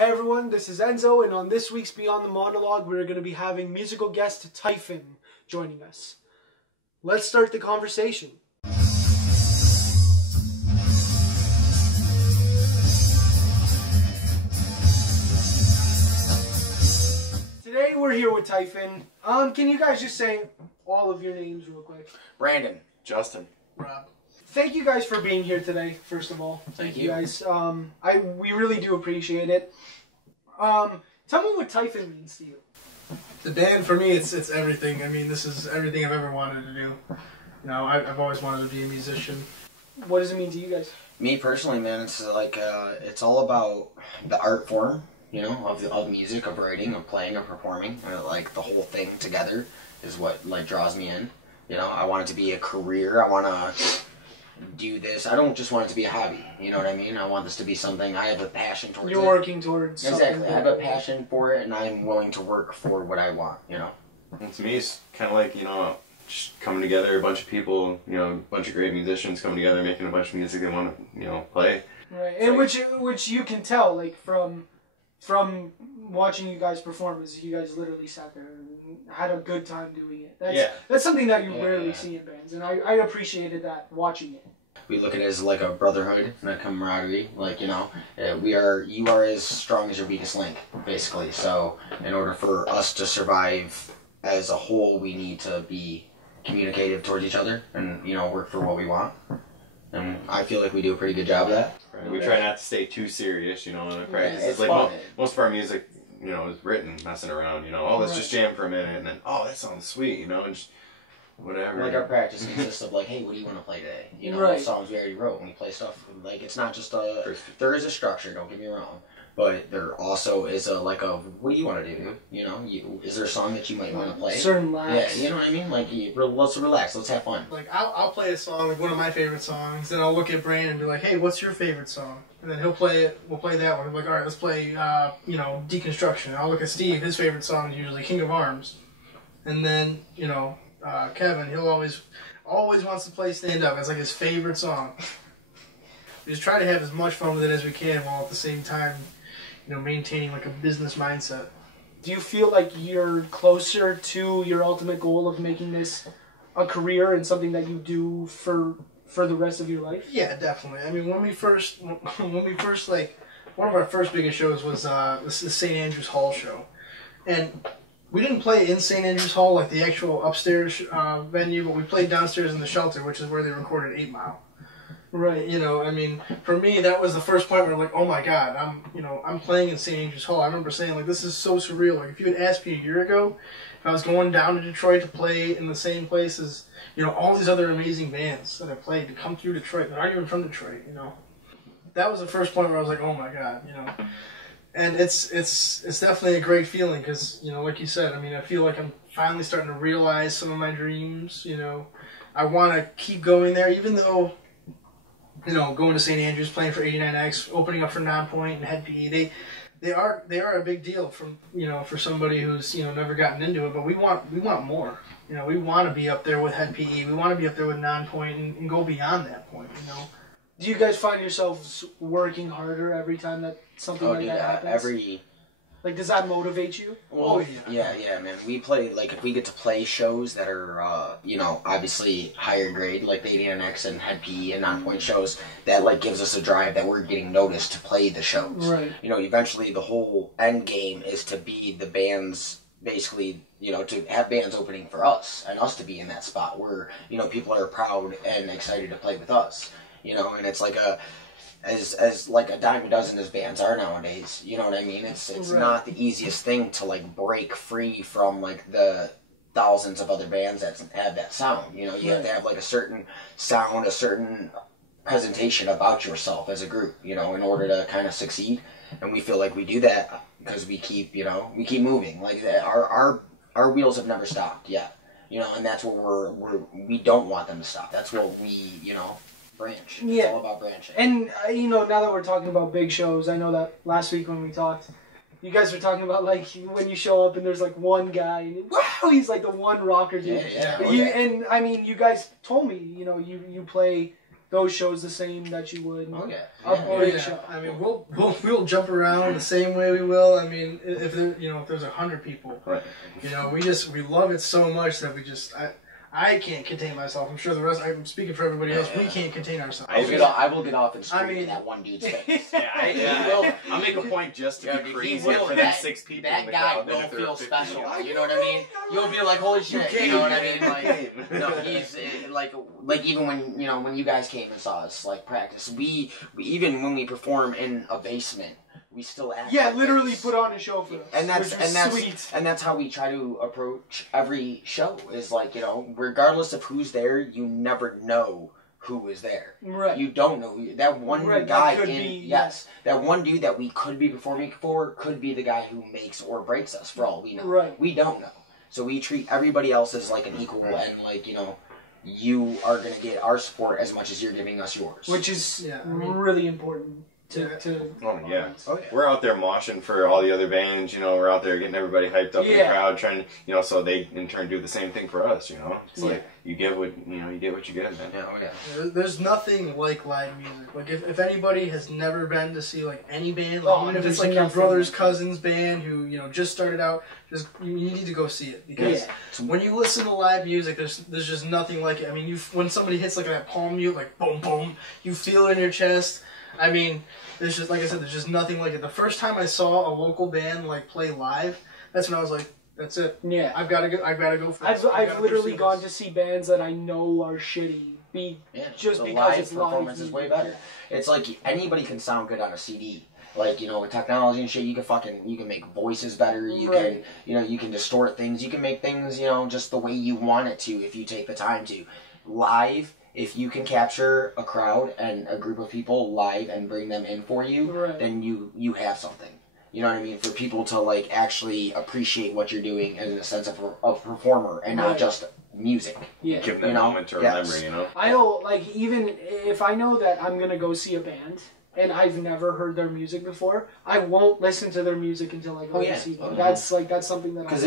Hey everyone, this is Enzo, and on this week's Beyond the Monologue, we're going to be having musical guest Typhon joining us. Let's start the conversation. Today we're here with Typhon. Can you guys just say all of your names real quick? Brandon. Justin. Rob. Thank you guys for being here today, first of all. Thank you guys. We really do appreciate it. Tell me what Typhon means to you. The band, for me, it's everything. I mean, this is everything I've ever wanted to do. You know, I've always wanted to be a musician. What does it mean to you guys? Me personally, man, it's like it's all about the art form, you know, of music, of writing, of playing, of performing. Like the whole thing together is what like draws me in. You know, I want it to be a career. I want to do this. I don't just want it to be a hobby. You know what I mean? I want this to be something I have a passion towards. You're working towards something. Exactly. I have a passion for it, and I'm willing to work for what I want. You know. And to me, it's kind of like, you know, just coming together, a bunch of people, you know, a bunch of great musicians coming together, making a bunch of music they want to, you know, play. Right, and which you can tell, like from watching you guys perform, is you guys literally sat there and had a good time doing it. That's something that you rarely see in bands, and I appreciated that watching it. We look at it as like a brotherhood and a camaraderie. Like, you know, you are as strong as your weakest link, basically. So in order for us to survive as a whole, we need to be communicative towards each other and, you know, work for what we want. And I feel like we do a pretty good job of that. Right. We try not to stay too serious, you know, in practice. It's like most of our music, you know, is written messing around, you know. Oh, let's just jam for a minute, and then, oh, that sounds sweet, you know, and just whatever. Like our practice consists of like, hey, what do you want to play today? You know, songs we already wrote, and we play stuff, like, it's not just there is a structure, don't get me wrong, but there also is what do you want to do? You know, is there a song that you might want to play? Certain lines. Yeah, you know what I mean? Like, let's relax, let's have fun. Like, I'll play a song, like one of my favorite songs, then I'll look at Brandon and be like, hey, what's your favorite song? And then he'll play it, we'll play that one. He'll be like, alright, let's play, you know, Deconstruction. And I'll look at Steve, his favorite song is usually King of Arms. And then, you know, Kevin, he'll always wants to play Stand Up. It's like his favorite song. We just try to have as much fun with it as we can while at the same time, you know, maintaining like a business mindset. Do you feel like you're closer to your ultimate goal of making this a career and something that you do for the rest of your life? Yeah, definitely. I mean, when we first like, one of our first biggest shows was the St. Andrews Hall show, and we didn't play in St. Andrews Hall, like the actual upstairs venue, but we played downstairs in the shelter, which is where they recorded 8 Mile. Right. You know, I mean, for me, that was the first point where I'm like, oh my God, I'm playing in St. Andrews Hall. I remember saying, like, this is so surreal. Like, if you had asked me a year ago if I was going down to Detroit to play in the same place as, you know, all these other amazing bands that I played to come through Detroit that aren't even from Detroit, you know, that was the first point where I was like, oh my God, you know. And it's definitely a great feeling because, you know, like you said, I mean, I feel like I'm finally starting to realize some of my dreams, you know. I want to keep going there, even though, you know, going to St. Andrews, playing for 89X, opening up for Nonpoint and Head PE, they are a big deal from, you know, for somebody who's, you know, never gotten into it, but we want more. You know, we want to be up there with Head PE, we want to be up there with Nonpoint and go beyond that point, you know. Do you guys find yourselves working harder every time that something like that happens? Like, does that motivate you? Well, yeah, man. We play, like, if we get to play shows that are, you know, obviously higher grade, like the 89X and Head PE and Nonpoint shows, that, like, gives us a drive that we're getting noticed to play the shows. Right. You know, eventually the whole end game is to be the bands, basically, you know, to have bands opening for us, and us to be in that spot where, you know, people are proud and excited to play with us. You know, and it's like as like a dime a dozen as bands are nowadays, you know what I mean? It's not the easiest thing to like break free from like the thousands of other bands that have that sound. You know, you have to have like a certain sound, a certain presentation about yourself as a group, you know, in order to kind of succeed. And we feel like we do that because we keep moving. Like our wheels have never stopped yet, you know, and that's what we don't want them to stop. That's what we, you know, branch. It's all about branching. And, you know, now that we're talking about big shows, I know that last week when we talked, you guys were talking about, like, when you show up and there's, like, one guy, and wow, he's, like, the one rocker dude. Yeah. And, I mean, you guys told me, you know, you play those shows the same that you would Oh yeah. a show. I mean, we'll jump around the same way we will. I mean, if there, if there's 100 people, right? We love it so much that I can't contain myself. I'm sure the rest. I'm speaking for everybody else. We can't contain ourselves. I will get off and scream in that one dude's face. I'll make a point just to be crazy for that 6 people. That guy will feel special. You know what I mean? You'll be like, holy shit. You know what I mean? Like, no, he's like even when you guys came and saw us like practice, we even when we perform in a basement, we still act. Yeah, like literally put on a show for us. And that's how we try to approach every show. Is like, regardless of who's there, you never know who is there. Right. You don't know who that one guy that one dude that we could be performing for could be the guy who makes or breaks us for all we know. Right. We don't know. So we treat everybody else as like an equal and like, you are going to get our support as much as you're giving us yours. Which is really important. Oh yeah. We're out there moshing for all the other bands, we're out there getting everybody hyped up in the crowd, trying to, so they in turn do the same thing for us, It's like you get what you get, man. Yeah. There's nothing like live music. Like if anybody has never been to see like any band, like, even if it's like your brother's cousin's band who just started out, you need to go see it because when you listen to live music, there's just nothing like it. I mean, when somebody hits like that palm mute, like boom boom, you feel it in your chest. I mean, there's just, like I said, there's just nothing like it. The first time I saw a local band like play live, that's when I was like, that's it. Yeah. I've got to go for this. I've literally gone to see bands that I know are shitty. Just because it's live. Performance is way better. It's like anybody can sound good on a CD. Like, with technology and shit, you can make voices better. You can distort things. You can make things, just the way you want it to if you take the time to. Live, if you can capture a crowd and a group of people live and bring them in for you, then you have something. You know what I mean? For people to like actually appreciate what you're doing in a sense of a performer and not just music. Yeah. Give them a moment to remember, I know, like, even if I know that I'm going to go see a band and I've never heard their music before, I won't listen to their music until I go to see them. That's something that because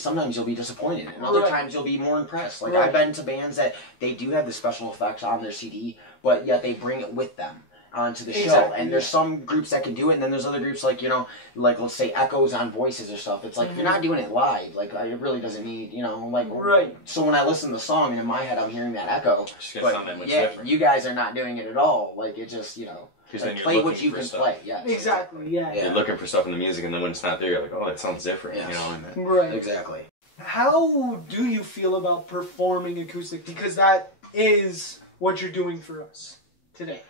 sometimes you'll be disappointed, and other times you'll be more impressed. Like I've been to bands that they do have the special effects on their CD, but yet they bring it with them onto the show. And there's some groups that can do it, and then there's other groups like like let's say echoes on voices or stuff. It's like if you're not doing it live, like it really doesn't need So when I listen to the song and in my head I'm hearing that echo, but different. You guys are not doing it at all. Like it just like play what you can play. Yeah, exactly. Yeah. You're looking for stuff in the music, and then when it's not there, you're like, oh, that sounds different. Right. Exactly. How do you feel about performing acoustic? Because that is what you're doing for us today.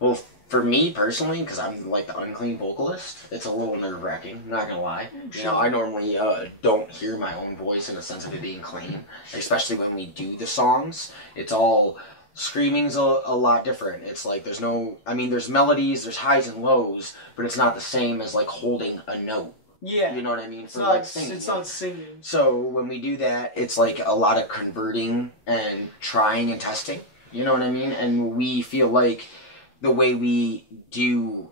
Well, for me personally, because I'm like the unclean vocalist, it's a little nerve-wracking, I'm not gonna lie. I normally don't hear my own voice in the sense of it being clean, especially when we do the songs. It's all, screaming's a lot different. It's like there's melodies, there's highs and lows, but it's not the same as like holding a note. Yeah. You know what I mean? It's not singing. So when we do that, it's like a lot of converting and trying and testing. You know what I mean? And we feel like the way we do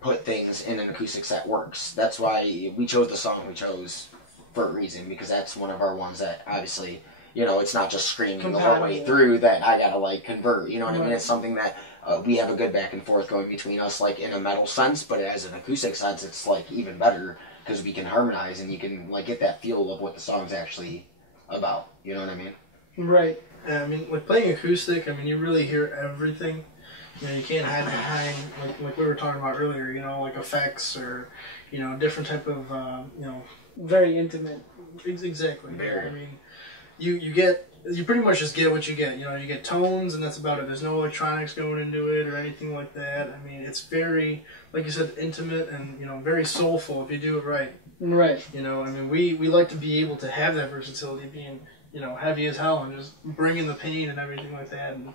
put things in an acoustic set works. That's why we chose the song we chose for a reason, because that's one of our ones that obviously, it's not just screaming the whole way through that I gotta like convert. You know what I mean? It's something that we have a good back and forth going between us, like in a metal sense, but as an acoustic sense, it's like even better because we can harmonize and you can like get that feel of what the song's actually about. You know what I mean? Right. I mean, like playing acoustic, you really hear everything. You can't hide behind, like we were talking about earlier, like effects or, different type of, Very intimate. Exactly. Very. You pretty much just get what you get. You get tones and that's about it. There's no electronics going into it or anything like that. It's very, like you said, intimate and, very soulful if you do it right. Right. We like to be able to have that versatility being, heavy as hell and just bringing the pain and everything like that and,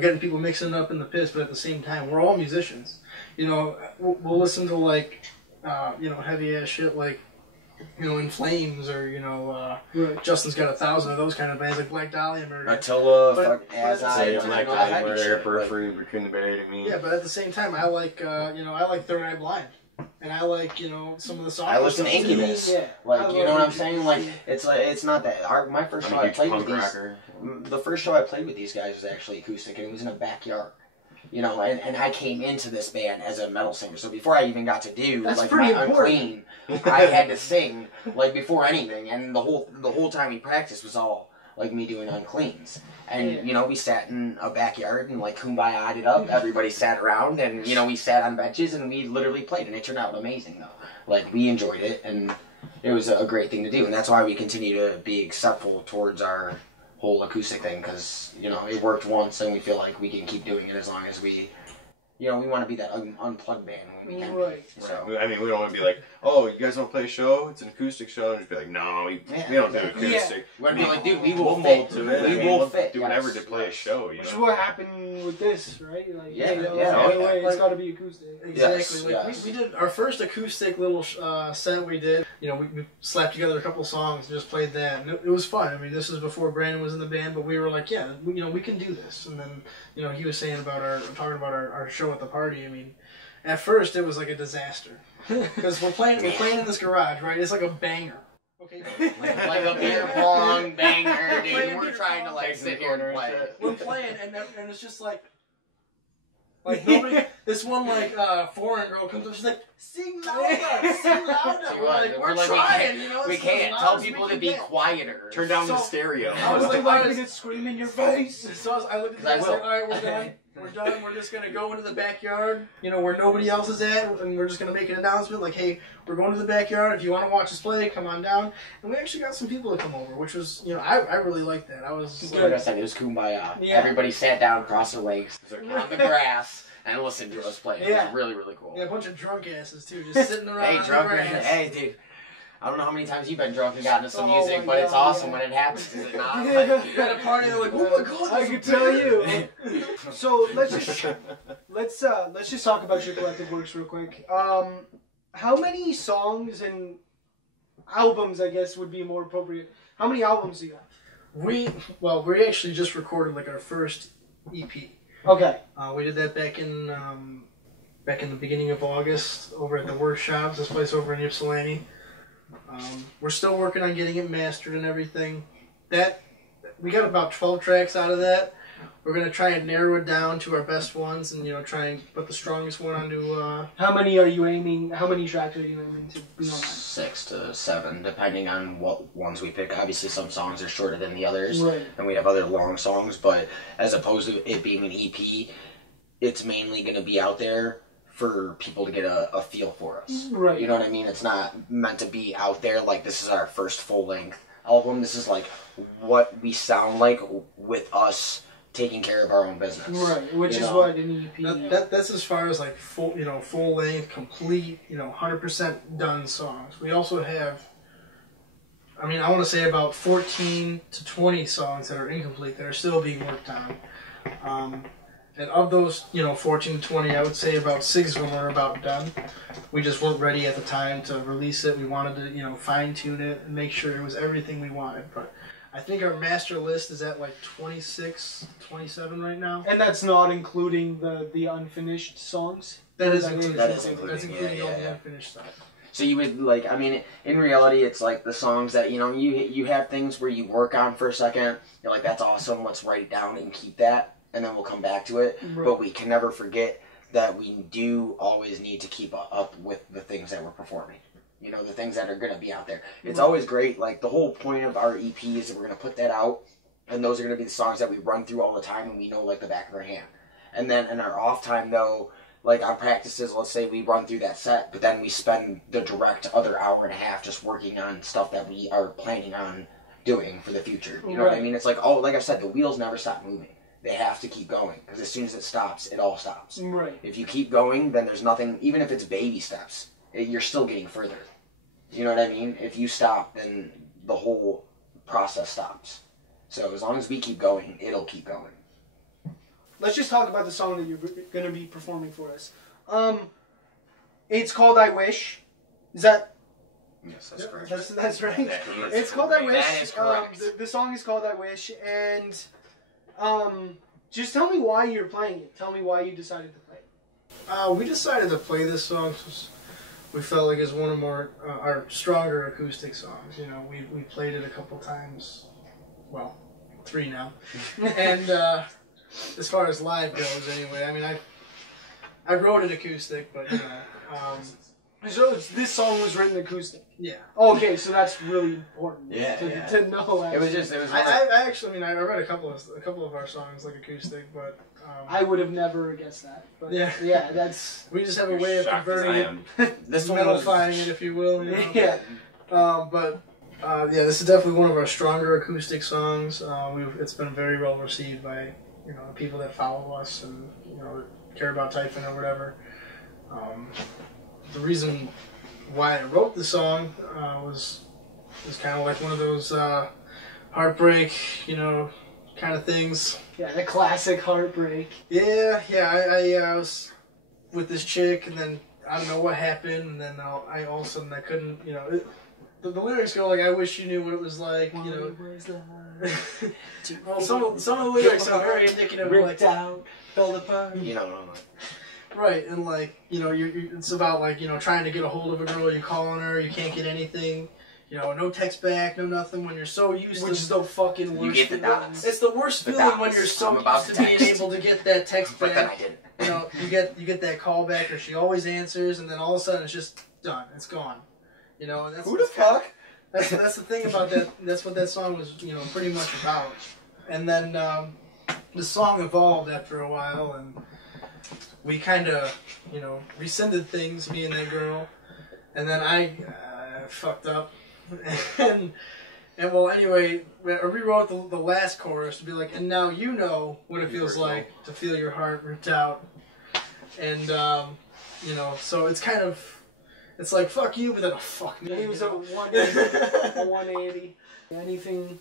getting people mixing it up in the piss, but at the same time, we're all musicians. We'll listen to like, heavy ass shit like, In Flames or, Justin's Got 1,000 of those kind of bands like Black Dahlia Murder. Attila, Black Dahlia Murder, Periphery, Between the Buried and Me. Yeah, but at the same time, I like, I like Third Eye Blind. and I like, you know, some of the songs. I listen to Incubus. Yeah. Like, you know what I'm saying? Like, it's not that. My first show I played with the first show I played with these guys was actually acoustic, and it was in a backyard. You know, and I came into this band as a metal singer, so before I even got to do That's like pretty my important. Unclean, I had to sing like before anything, and the whole time we practiced was all like me doing Uncleans. And, you know, we sat in a backyard and, like, kumbaya-ed it up. Everybody sat around and, you know, we sat on benches and we literally played. And it turned out amazing, though. Like, we enjoyed it and it was a great thing to do. And that's why we continue to be acceptable towards our whole acoustic thing. Because, you know, it worked once and we feel like we can keep doing it as long as we... You know, we want to be that unplugged band when we can. Right. So. I mean, we don't want to be like, oh, you guys want to play a show? It's an acoustic show. And just be like, no, we don't do acoustic. We want to be like, dude, we will will mold fit. to it. We will fit. Do whatever to play a show, you know? Which is what happened with this, right? Like, It's got to be acoustic. Exactly. We did our first acoustic little set we did. You know, we slapped together a couple songs and just played that. And it was fun. I mean, this was before Brandon was in the band, but we were like, you know, we can do this. And then, you know, he was saying about talking about our show at the party. I mean, at first it was like a disaster because we're playing in this garage, right? It's like a banger. Okay. Like a beer pong banger, dude. We're trying to like sit here and play. We're playing, and it's just like nobody. This one foreign girl comes up. She's like, "Sing louder, sing louder." We're trying, you know. We can't tell people to be quieter. Turn down the stereo. I was like, "Why did it scream in your face?" So I looked at that. I was like, "All right, we're done. We're done. We're just gonna go into the backyard, you know, where nobody else is at, and we're just gonna make an announcement like, hey, we're going to the backyard. If you want to watch us play, come on down." And we actually got some people to come over, which was, you know, I really liked that. I was like I said, it was kumbaya. Yeah. Everybody sat down across their legs on the grass and listened to us play. It was really, really cool. Yeah, a bunch of drunk asses too, just sitting around. Hey, drunk grass. Hey, dude. I don't know how many times you've been drunk and gotten to some music, but it's awesome when it happens, is it not? Like, you're at a party, they're like, "Oh my god, I can tell you." So let's just talk about your collective works real quick. How many songs and albums, I guess, would be more appropriate? How many albums do you have? We actually just recorded like our first EP. Okay. We did that back in the beginning of August over at the Workshops, this place over in Ypsilanti. We're still working on getting it mastered and everything. We got about 12 tracks out of that. We're going to try and narrow it down to our best ones and, you know, try and put the strongest one onto... How many tracks are you aiming to be on? 6 to 7, depending on what ones we pick. Obviously, some songs are shorter than the others, right. And we have other long songs, but as opposed to it being an EP, it's mainly going to be out there for people to get a feel for us. Right. You know what I mean? It's not meant to be out there like this is our first full-length album. This is like what we sound like with us taking care of our own business. Right, which is what an EP. That's as far as like full-length, complete, 100% done songs. We also have, I want to say about 14 to 20 songs that are incomplete that are still being worked on. And of those, 14 to 20, I would say about 6 of them are about done. We just weren't ready at the time to release it. We wanted to, fine-tune it and make sure it was everything we wanted. But I think our master list is at like 26, 27 right now. And that's not including the unfinished songs? That is including all the unfinished stuff. So you would, in reality, it's like the songs that, you have things where you work on for a second. You're like, that's awesome, let's write it down and keep that. And then we'll come back to it. Right. But we can never forget that we do always need to keep up with the things that we're performing. The things that are going to be out there. It's always great. Like, the whole point of our EP is that we're going to put that out, and those are going to be the songs that we run through all the time, and we know, like, the back of our hand. And then in our off time, though, like, on practices, let's say we run through that set, but then we spend the direct other hour and a half just working on stuff that we are planning on doing for the future. You know what I mean? It's like, like I said, the wheels never stop moving. They have to keep going, because as soon as it stops, it all stops. Right. If you keep going, then there's nothing, even if it's baby steps, you're still getting further. You know what I mean? If you stop, then the whole process stops. So as long as we keep going, it'll keep going. Let's just talk about the song that you're going to be performing for us. It's called I Wish. Is that... Yes, that's correct. That's right. It's called I Wish. That is correct. The song is called I Wish, and... just tell me why you're playing it. Tell me why you decided to play it. We decided to play this song. we felt like it's one of our stronger acoustic songs. You know, we played it a couple times, well, 3 now, and as far as live goes, anyway. I mean, I wrote it acoustic, but you know. So this song was written acoustic. Yeah. Okay, so that's really important. Yeah, to know. It was just. I actually, I mean, I read a couple of our songs like acoustic, but I would have never guessed that. But yeah, that's. We just have a way of converting it, this metalifying it, if you will. You know? Yeah. Yeah, this is definitely one of our stronger acoustic songs. It's been very well received by people that follow us and care about Typhon or whatever. The reason why I wrote the song was kind of like one of those heartbreak, kind of things. Yeah, the classic heartbreak. Yeah. I was with this chick, and then I don't know what happened, and then I all of a sudden I couldn't, the lyrics go like, "I wish you knew what it was like," Well, some of the lyrics are very indicative of like out, fell apart. Right, and like it's about like trying to get a hold of a girl. You call on her, you can't get anything. No text back, no nothing. When you're so used to, which is the fucking worst. You get the dots. It's the worst feeling when you're so used to being able to get that text back. But then I didn't. You get that call back, or she always answers, and then all of a sudden it's just done. It's gone. And that's who the fuck? That's the thing about that. That's what that song was, pretty much about. And then the song evolved after a while, and we kind of, rescinded things, me and that girl, and then I fucked up, and well, anyway, I rewrote the last chorus to be like, and now you know what it feels like to feel your heart ripped out, and so it's kind of. It's like, fuck you, but then, fuck me. He was a 180. Anything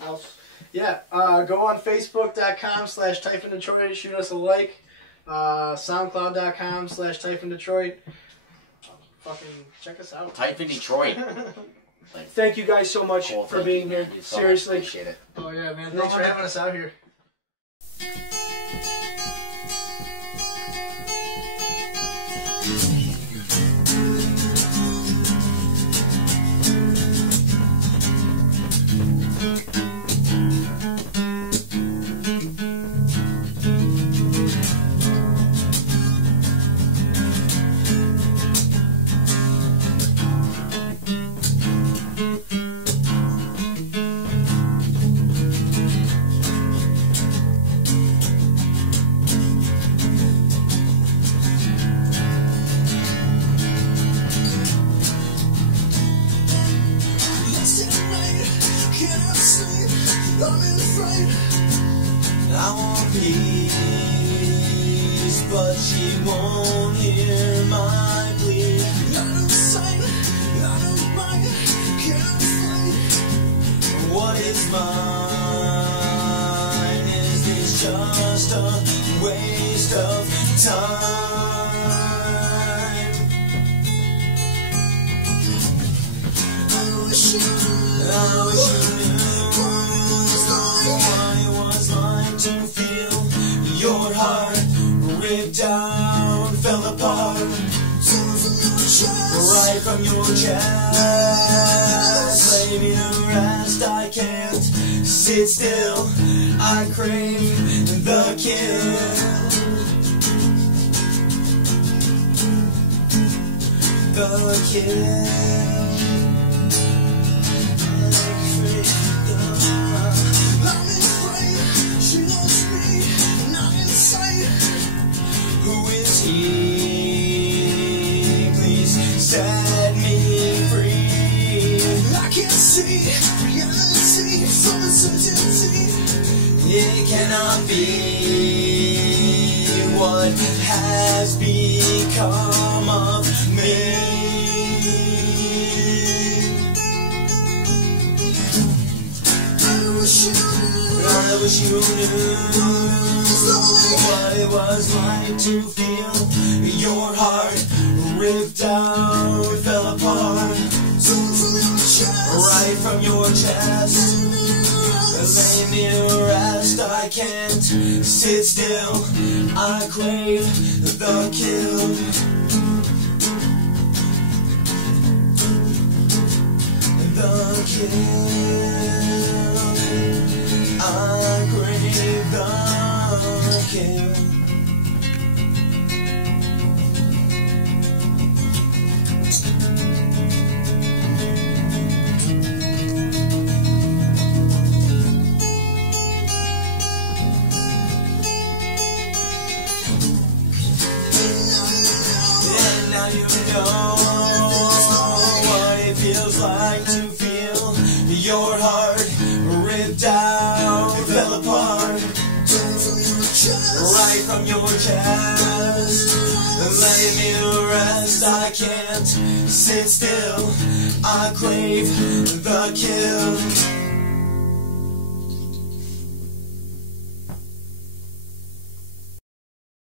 else? Yeah, go on Facebook.com/Typhon Detroit. Shoot us a like. SoundCloud.com/Typhon Detroit. Fucking check us out. Typhon Detroit. Thank you guys so much for being here. Seriously. Appreciate it. Oh, yeah, man. Thanks for having us out here. But she won't hear my plea. Out of sight, out of mind, can't fight. What is mine? Is this just a waste of time? I wish you knew what it was like to feel your heart ripped down, fell apart, right from your chest. Lay me to rest, I can't sit still. I crave the kill. The kill. Please set me free. I can't see reality from uncertainty. It cannot be what has become of me. I wish you knew what it was like to feel your heart ripped down, fell apart, right from your chest. Lay me to rest, I can't sit still. I crave the kill. I crave the kill. And now you know what it feels like to feel your heart ripped out, fell apart, right from your chest. Lay me to rest, I can't sit still. I crave the kill.